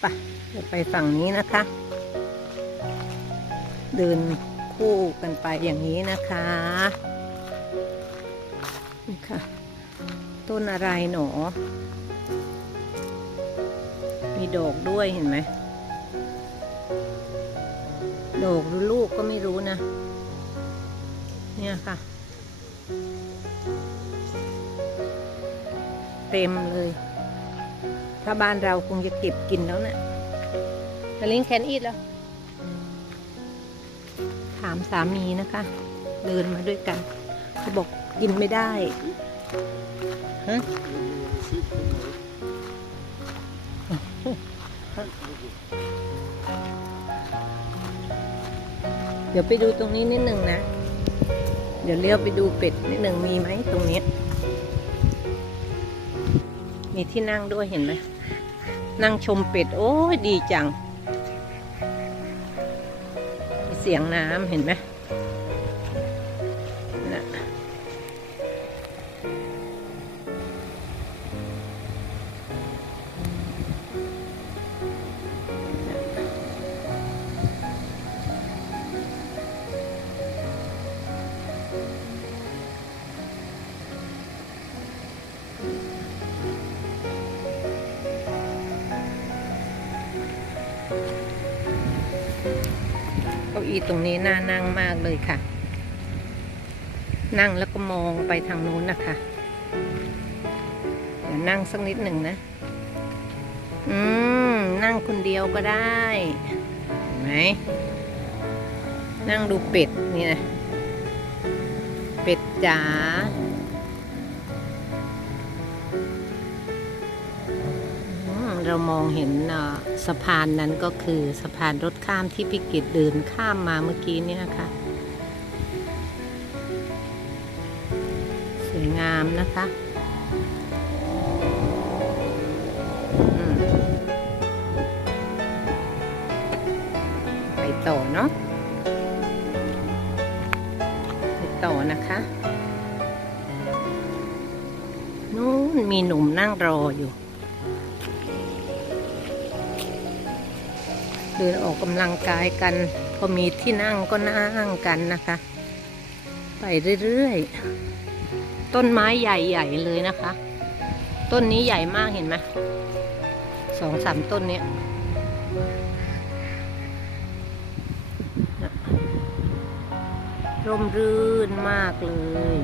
ไปะเดี๋ยวไปฝั่งนี้นะคะ เดินคู่กันไปอย่างนี้นะคะนี่ค่ะ ต้นอะไรหนอ มีดอกด้วยเห็นไหมดอกหรือลูกก็ไม่รู้นะ เนี่ยค่ะ เต็มเลย ถ้าบ้านเราคงจะเก็บกินแล้วนะ่ะลิงแคนอีดแล้ว ถามสามีนะคะ เดินมาด้วยกัน เขาบอกกินไม่ได้ฮะเดี๋ยวไปดูตรงนี้นิดหนึ่งนะ เดี๋ยวเลี้ยวไปดูเป็ดนิดหนึ่งมีไหมตรงนี้ มีที่นั่งด้วยเห็นไหมนั่งชมเป็ด โอ้ยดีจังมีเสียงน้ำเห็นไหม เก้าอี้ตรงนี้น่านั่งมากเลยค่ะ นั่งแล้วก็มองไปทางนู้นนะคะ เดี๋ยวนั่งสักนิดหนึ่งนะ อืม นั่งคนเดียวก็ได้เห็นไหมนั่งดูเป็ดนี่นะ เป็ดจ๋า เรามองเห็นสะพานนั้นก็คือสะพานรถข้ามที่พิกิตเดินข้ามมาเมื่อกี้นี่ยค่ะสวยงามนะคะไปต่อเนาะไปต่อนะคะ นู้นมีหนุ่มนั่งรออยู่ เดินออกกำลังกายกัน พอมีที่นั่งก็นั่งกันนะคะ ไปเรื่อยๆ ต้นไม้ใหญ่ๆเลยนะคะ ต้นนี้ใหญ่มากเห็นไหมสองสามต้นเนี้ยร่มรื่นมากเลย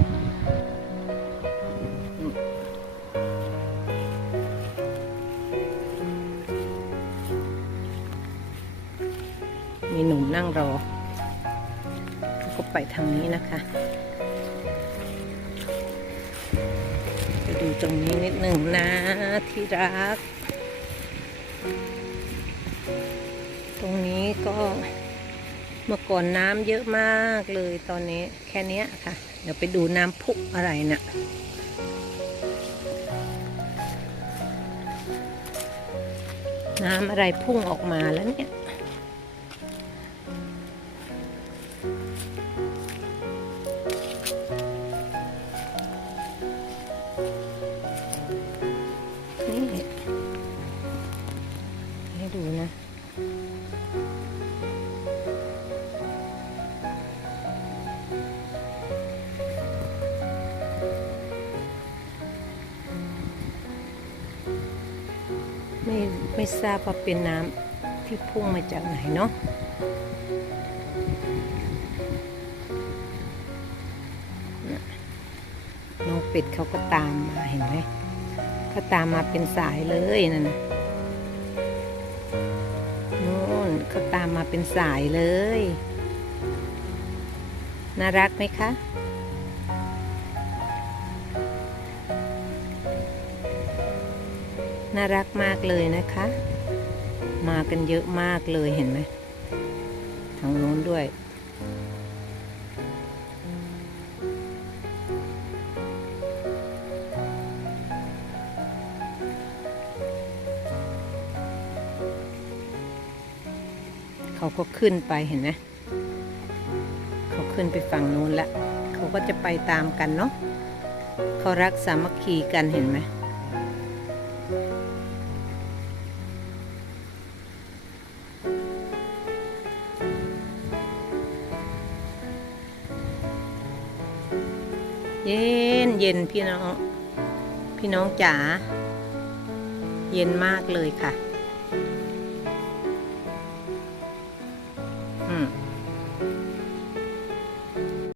มีหนุ่มนั่งรอก็ไปทางนี้นะคะไปดูตรงนี้นิดหนึ่งนะที่รัก ตรงนี้ก็เมื่อก่อนน้ำเยอะมากเลยตอนนี้แค่นี้ค่ะ เดี๋ยวไปดูน้ำพุอะไรนะ่ะน้ำอะไรพุ่งออกมาแล้วเนี่ย ทราบว่าเป็นน้ำที่พุ่งมาจากไหนเนาะน้องเป็ดเขาก็ตามมาเห็นไหมเขาตามมาเป็นสายเลยนั่นนะนู่นเขาตามมาเป็นสายเลย น่ารักไหมคะ น่ารักมากเลยนะคะ มากันเยอะมากเลยเห็นไหมทางโน้นด้วยเขาก็ขึ้นไปเห็นไหมเขาขึ้นไปฝั่งนู้นล้วเขาก็จะไปตามกันเนาะ เขารักสามัคคีกันเห็นไหม เย็นเย็นพี่น้อง พี่น้องจ๋า เย็นมากเลยค่ะ